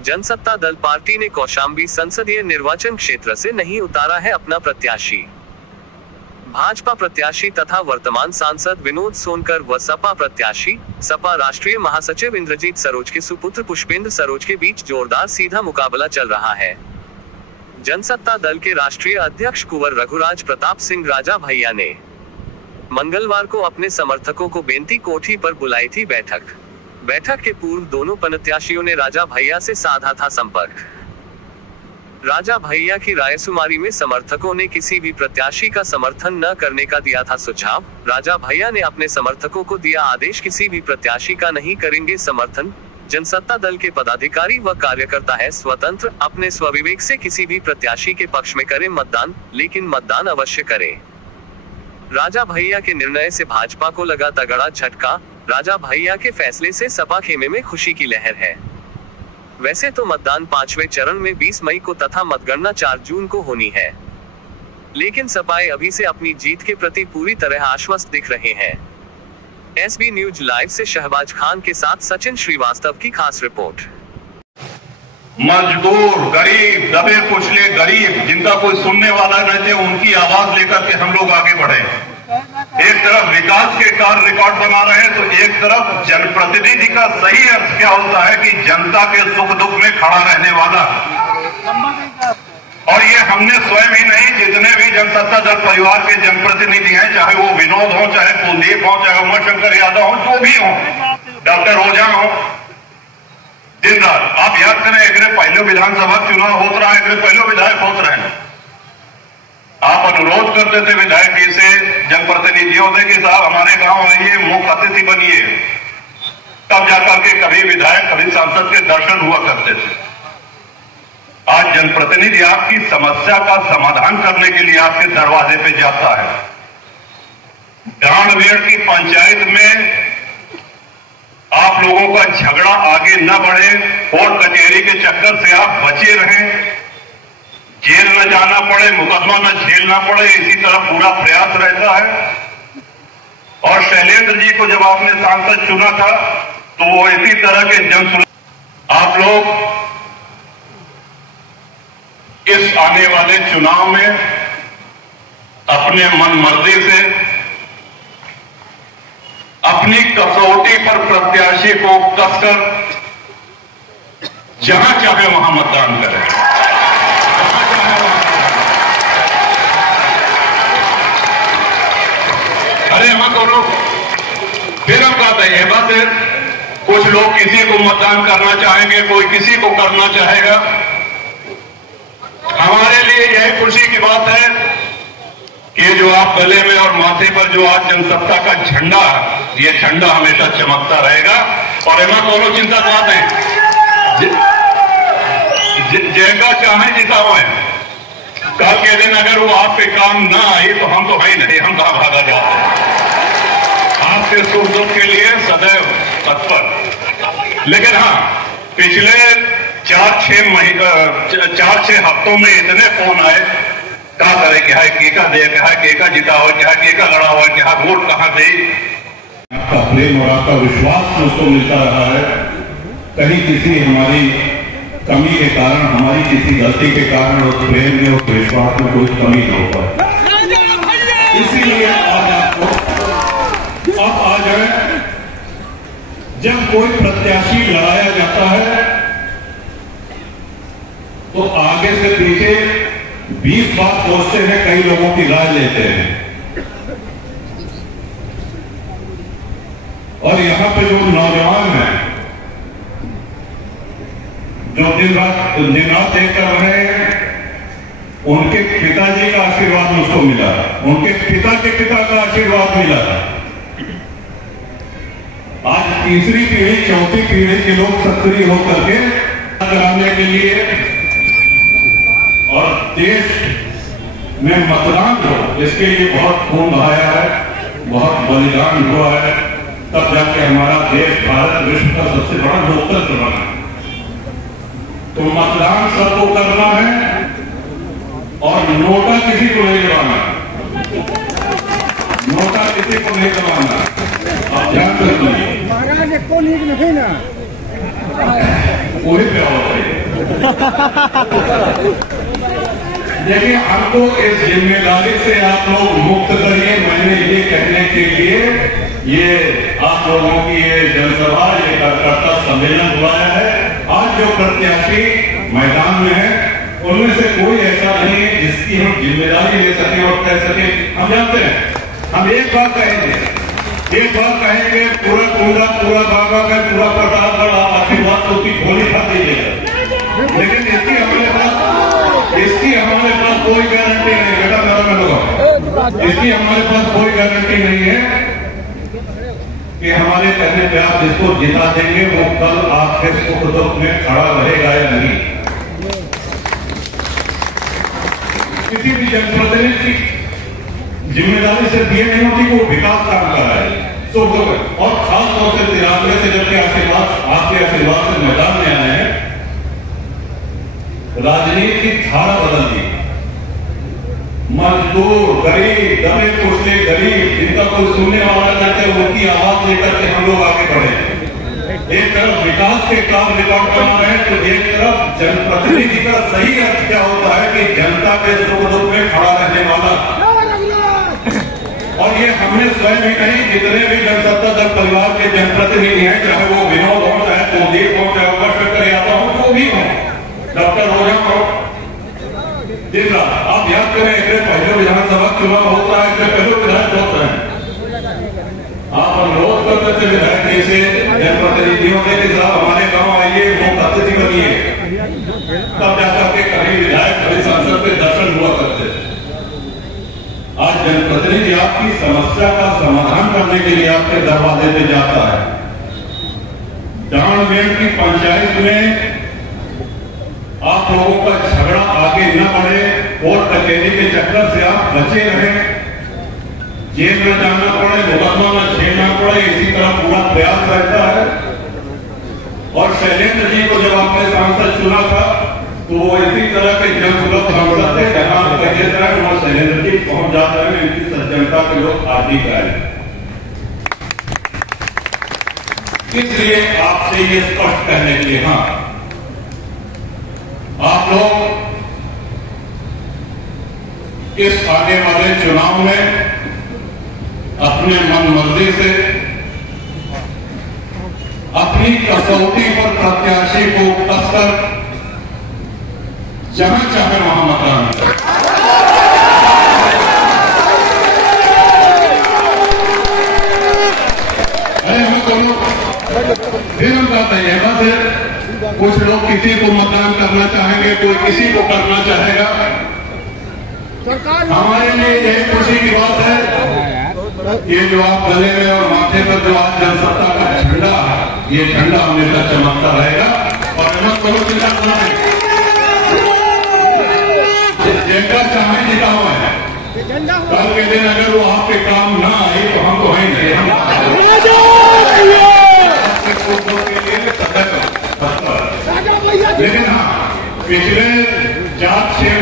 जनसत्ता दल पार्टी ने कौशाम्बी संसदीय निर्वाचन क्षेत्र से नहीं उतारा है अपना प्रत्याशी। भाजपा प्रत्याशी तथा वर्तमान सांसद विनोद सोनकर व सपा प्रत्याशी, सपा राष्ट्रीय महासचिव इंद्रजीत सरोज के सुपुत्र पुष्पेंद्र सरोज के बीच जोरदार सीधा मुकाबला चल रहा है। जनसत्ता दल के राष्ट्रीय अध्यक्ष कुंवर रघुराज प्रताप सिंह राजा भैया ने मंगलवार को अपने समर्थकों को बेंती कोठी पर बुलाई थी बैठक के पूर्व दोनों प्रत्याशियों ने राजा भैया से साधा था संपर्क। राजा भैया की रायशुमारी में समर्थकों ने किसी भी प्रत्याशी का समर्थन न करने का दिया था सुझाव। राजा भैया ने अपने समर्थकों को दिया आदेश, किसी भी प्रत्याशी का नहीं करेंगे समर्थन। जनसत्ता दल के पदाधिकारी व कार्यकर्ता है स्वतंत्र, अपने स्वविवेक से किसी भी प्रत्याशी के पक्ष में करें मतदान, लेकिन मतदान अवश्य करें। राजा भैया के निर्णय से भाजपा को लगा तगड़ा झटका। राजा भैया के फैसले से सपा खेमे में खुशी की लहर है। वैसे तो मतदान 5वें चरण में 20 मई को तथा मतगणना 4 जून को होनी है, लेकिन सपाए अभी से अपनी जीत के प्रति पूरी तरह आश्वस्त दिख रहे हैं। एसबी न्यूज लाइव से शहबाज खान के साथ सचिन श्रीवास्तव की खास रिपोर्ट। मजदूर, गरीब, दबे कुचले गरीब, जिनका कोई सुनने वाला नहीं थे, उनकी आवाज लेकर के हम लोग आगे बढ़े। एक तरफ विकास के कार्य रिकॉर्ड बना रहे हैं, तो एक तरफ जनप्रतिनिधि का सही अर्थ क्या होता है कि जनता के सुख दुख में खड़ा रहने वाला। और ये हमने स्वयं ही नहीं, जितने भी जनसत्ता दल परिवार के जनप्रतिनिधि हैं, चाहे वो विनोद हो, चाहे कुलदीप हो, चाहे उमाशंकर यादव हो, जो भी हो, डॉक्टर ओझा हो, दिन रात आप याद करें, एक पहले विधानसभा चुनाव होता रहा, एक पहले विधायक होते रहे। आप अनुरोध करते थे विधायक जी से, जनप्रतिनिधियों से कि साहब हमारे गांव आइए, मुख्य अतिथि बनिए, तब जाकर के कभी विधायक कभी सांसद के दर्शन हुआ करते थे। आज जनप्रतिनिधि आपकी समस्या का समाधान करने के लिए आपके दरवाजे पे जाता है। डांडवेड़ की पंचायत में आप लोगों का झगड़ा आगे न बढ़े और कचहरी के चक्कर से आप बचे रहें, जेल न जाना पड़े, मुकदमा न झेलना पड़े, इसी तरह पूरा प्रयास रहता है। और शैलेंद्र जी को जब आपने सांसद चुना था, तो वो इसी तरह के जन आप लोग इस आने वाले चुनाव में अपने मन मर्जी से अपनी कसौटी पर प्रत्याशी को कसकर जहां चाहे वहां मतदान करें। अरे हम करो, फिर हम कहते हैं बस कुछ लोग किसी को मतदान करना चाहेंगे, कोई किसी को करना चाहेगा। हमारे लिए यही खुशी की बात है कि जो आप गले में और माथे पर जो आज जनसत्ता का झंडा, ये झंडा हमेशा चमकता रहेगा। और एमा कोनो चिंता चाहते हैं जैसा चाहे जिता हुए, कल के दिन अगर वो आपके काम ना आई तो हम तो भाई नहीं, हम कहां भागा जाते हैं। आपके सुख दुख के लिए सदैव तत्पर। लेकिन हाँ, पिछले 4-6 हफ्तों में इतने फोन आए, क्या करे, क्या है, केका दे, क्या है, केका जिता हो, क्या केका लड़ा हुआ, क्या वोट कहां दे। आपका प्रेम और आपका विश्वास मुझको मिलता रहा है। कहीं किसी हमारी कमी के कारण, हमारी किसी गलती के कारण उस प्रेम में, उस विश्वास में कोई कमी न हो पाए। इसीलिए आज आपको अब आ जाए, जब कोई प्रत्याशी लड़ाया जाता है तो आगे से पीछे 20 बार सोचते हैं, कई लोगों की राय लेते हैं। और यहां पे जो नौजवान हैं, जो दिन रात एक कर रहे हैं, उनके पिताजी का आशीर्वाद मुझको मिला, उनके पिता के पिता का आशीर्वाद मिला। आज तीसरी पीढ़ी, चौथी पीढ़ी के लोग सक्रिय होकर के कराने के लिए और देश में मतदान हो, इसके लिए बहुत खून बहाया है, बहुत बलिदान हुआ है, तब जाके हमारा देश, भारत विश्व का सबसे बड़ा लोकतंत्र बना है। तो मतदान सबको करना है और नोटा किसी को नहीं दबाना, नोटा किसी को नहीं दबाना। आप ध्यान रखिए, वही पे होता है। देखिए, हमको इस जिम्मेदारी से आप लोग मुक्त करिए। मैंने ये कहने के लिए ये आप लोगों की ये जनसभा, ये कार्यकर्ता सम्मेलन बुलाया है। आज जो प्रत्याशी मैदान में है उनमें से कोई ऐसा नहीं है जिसकी हम जिम्मेदारी ले सके और कह सके हम जानते हैं। हम एक बात कहेंगे, पूरा कुंडा, पूरा बाबा का पूरा प्रतापगढ़ आप आशीर्वाद तो उसकी झोली भर दीजिएगा, लेकिन इसकी हमारे पास कोई गारंटी नहीं। बेटा मेरा इसकी हमारे पास कोई गारंटी नहीं है कि हमारे कहने पे आप जिसको जिता देंगे वो कल आपके सुख दुख में खड़ा रहेगा या नहीं। किसी भी जनप्रतिनिधि की जिम्मेदारी से ये नहीं होती कि वो विकास काम कर रहा है, सुख दुख। और खास तौर से 93 से जबकि आपके आशीर्वाद से मैदान में आए हैं, राजनीति की धारा बदल दी। मजदूर, गरीब, दबे कुचले गरीब, जिनका कोई सुनने वाला न थे, उनकी आवाज लेकर के हम लोग आगे बढ़े। एक तरफ विकास के काम रिकॉर्ड करा रहे हैं, तो एक तरफ जनप्रतिनिधि का सही अर्थ क्या होता है कि जनता के सुख दुख में खड़ा रहने वाला। और ये हमने स्वयं ही नहीं, जितने भी जनसत्ता दल परिवार के जनप्रतिनिधि हैं, चाहे वो विनोद हो, चाहे कुलदीप हो, चाहे उमाशंकर यादव हो, जो भी हो, डॉक्टर ओझा हो, दिन रात आप याद करें, एक पहले विधानसभा चुनाव होता है, पहले विधायक होता है, आप अनुरोध करते थे विधायक से, जनप्रतिनिधियों से कि साहब हमारे गांव आइए, मुख्य अतिथि बनिए, तब जाकर के कभी विधायक कभी सांसद के दर्शन हुआ करते थे। आज जनप्रतिनिधि आपकी समस्या का समाधान करने के लिए आपके दरवाजे पे जाता है। डांडमेल की पंचायत में आप लोगों का झगड़ा आगे न बढ़े, कोर्ट कचहरी के चक्कर से आप बचे रहें, जेल में जाना पड़े, मुकदमा में झेलना पड़े, इसी तरह पूरा प्रयास रहता है। और शैलेंद्र जी को जब आपने सांसद चुना था तो वो इसी तरह के जनसुलभ सांसद थे, जहां कहिए और शैलेंद्र जी पहुंच जाते हैं, इनकी सज्जनता के लोग आदि करें। इसलिए आपसे ये स्पष्ट कहने के लिए, हाँ, आप लोग इस आने वाले चुनाव में अपने मन मर्जी से अपनी कसौटी पर प्रत्याशी को कसकर जहां चाहे वहां मतदान करें। अरे हम दोनों फिर हम कहते हैं ना, फिर कुछ लोग किसी को मतदान करना चाहेंगे, कोई किसी को करना चाहेगा। हमारे लिए यही खुशी की बात है, ये जो आप गले में और माथे पर जो आप जनसत्ता का झंडा है, ये झंडा हमेशा चमकता रहेगा। और हिम्मत करो, चिंता करना है, जिनका चाहे जीता हुआ है, कल के दिन अगर वो आपके काम ना आए तो हम तो है नहीं, हम लेकिन हाँ, पिछले 4-6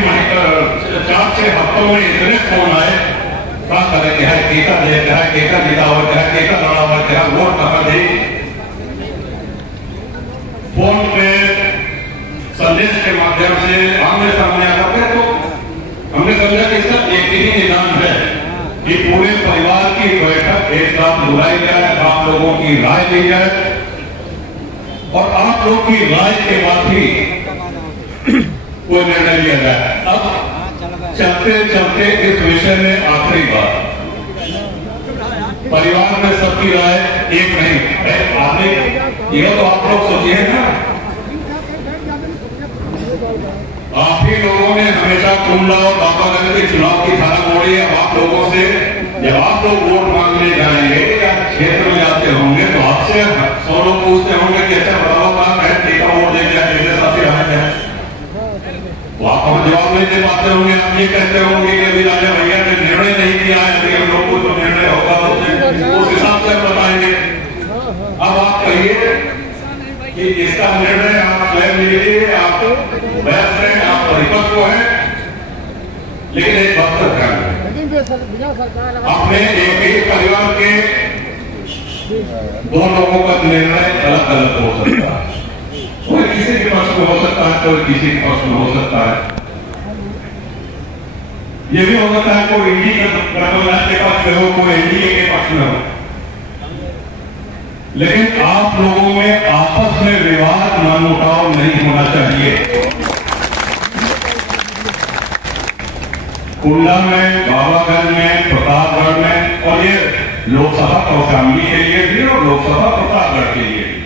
हफ्तों में इतने फोन आए, क्या करें, क्या है टीका दे, क्या है टीका जीता हुआ, क्या है टीका लड़ा हुआ, क्या वोट कहा दे। फोन पे संदेश के माध्यम से आमने सामने आकर तो हमने समझा कि इसका एक ही निदान है कि पूरे परिवार की बैठक एक साथ बुलाई जाए, आप लोगों की राय ली जाए, और आप लोग की राय के बाद ही कोई निर्णय लिया जाए। अब चलते चलते इस विषय में आखिरी बात, परिवार में सबकी राय एक नहीं है। आपने यह तो आप लोग सोचिए ना, आप ही लोगों ने हमेशा कुंडा और बाबागंज के चुनाव की धारा मोड़ी है। आप लोगों से जब आप लोग वोट मांगने जाएंगे या क्षेत्र में जाते होंगे तो आपसे 100 लोग पूछते होंगे कि अच्छा बताओ कहाँ है, टीका वोट दे दिया, मेरे साथी रहे हैं, तो आप जवाब नहीं दे पाते होंगे। आप ये कहते होंगे कि अभी राजा भैया ने निर्णय नहीं किया है, अभी हम लोग को तो निर्णय होगा उस हिसाब से बताएंगे। अब आप कहिए कि इसका निर्णय आप स्वयं लीजिए, आप व्यस्त हैं, आप परिपक्व हैं, लेकिन एक बात का ध्यान रखें, आपने एक ही परिवार के 2 लोगों का निर्णय अलग अलग हो सकता है। कोई किसी के पक्ष में हो सकता है कोई किसी के पक्ष में हो सकता है, ये भी हो सकता है कोई इंडी गठबंधन के पक्ष में हो, कोई एनडीए के पक्ष में हो, लेकिन आप लोगों में आपस में विवाद मनमुटाव नहीं होना चाहिए। कुंडा में, बाबागंज में, प्रतापगढ़ में, और ये लोकसभा कौशाम्बी के लिए भी और लोकसभा प्रतापगढ़ के लिए भी,